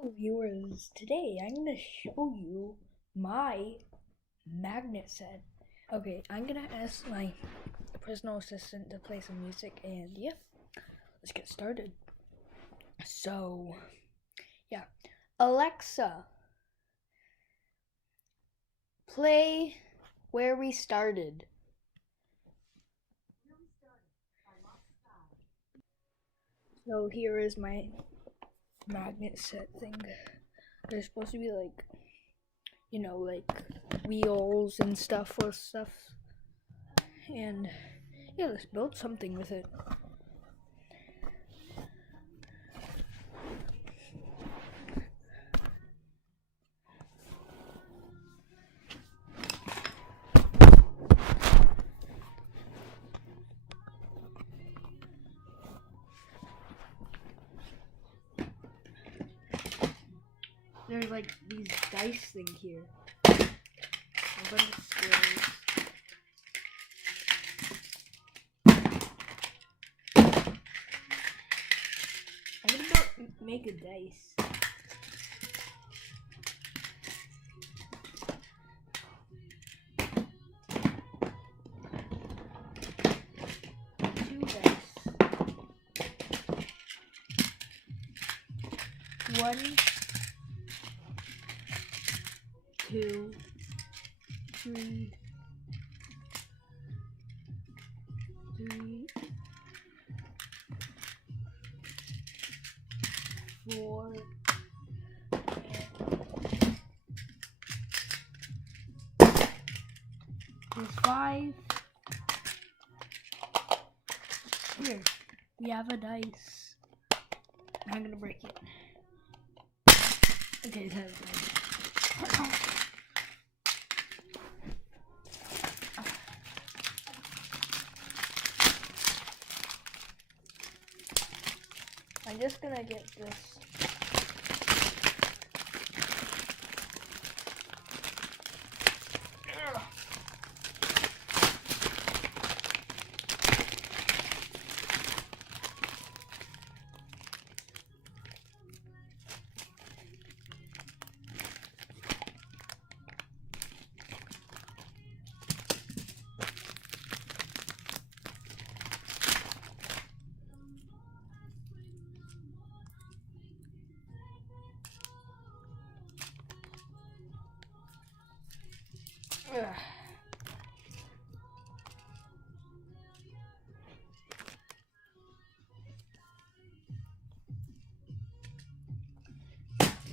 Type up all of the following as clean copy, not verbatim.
Hello viewers, today I'm going to show you my magnet set. Okay, I'm going to ask my personal assistant to play some music and yeah, let's get started. So, yeah, Alexa, play Where We Started. So here is my magnet set thing. They're supposed to be like, like wheels and stuff for stuff. And yeah, let's build something with it. There's like these dice thing here. A bunch of squares. I'm gonna make a dice. Two dice. 1, 2, 3, 4, and 5. Here, we have a dice. I'm gonna break it. Okay, that's I'm just gonna get this.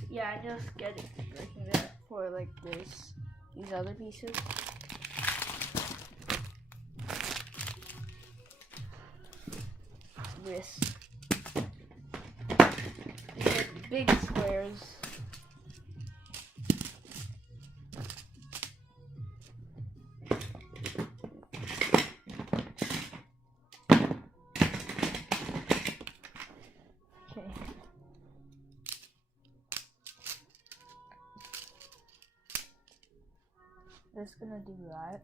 Yeah, I just get it breaking that for like these other pieces. This. These are big squares. Okay. Just gonna do that.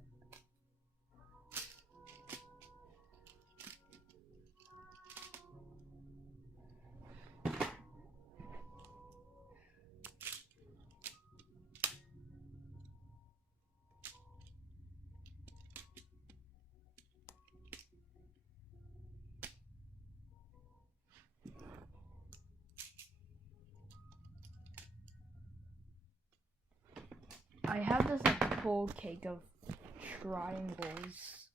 I have this like whole cake of triangles.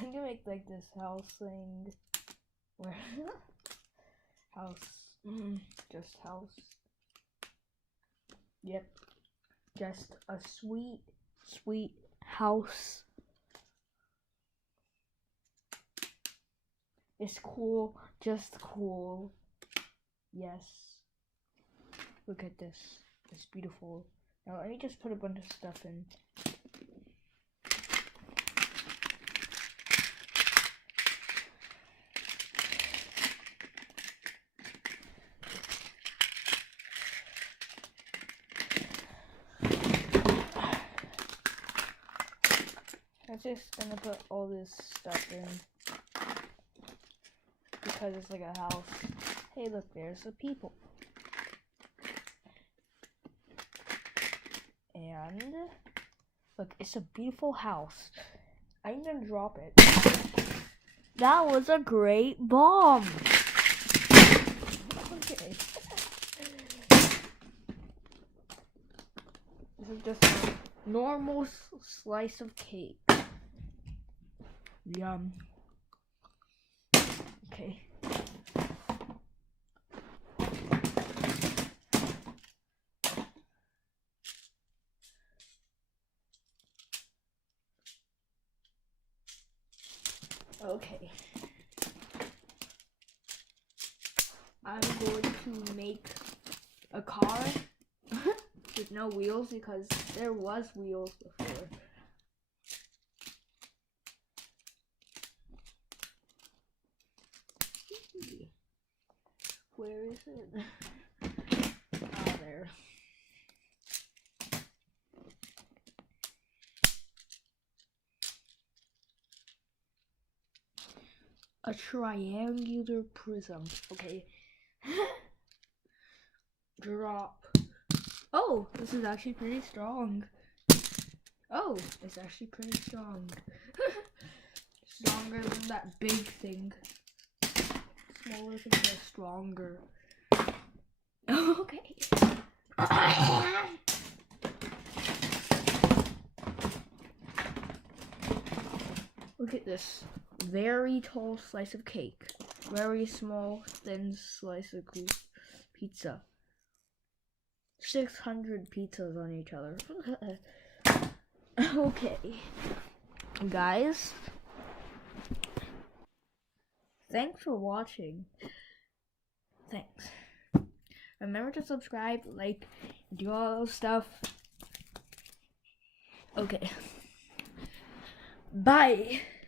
I'm gonna make like this house thing where house, just house. Yep, just a sweet house. It's cool, just cool. Yes. Look at this. It's beautiful. Now let me just put a bunch of stuff in. I'm just gonna put all this stuff in. because it's like a house. Hey, look, there's the people. And look, it's a beautiful house. I'm gonna drop it. That was a great bomb. Okay. This is just a normal slice of cake. Yum. Okay. Okay. I'm going to make a car with no wheels because there was wheels before. Where is it? Oh, there. A triangular prism. Okay. Drop. Oh, this is actually pretty strong. Oh, it's actually pretty strong. Stronger than that big thing. Smaller things are stronger. Okay. Look at this. Very tall slice of cake. Very small, thin slice of pizza. 600 pizzas on each other. Okay. Guys. Thanks for watching. Thanks. Remember to subscribe, like, do all those stuff. Okay. Bye.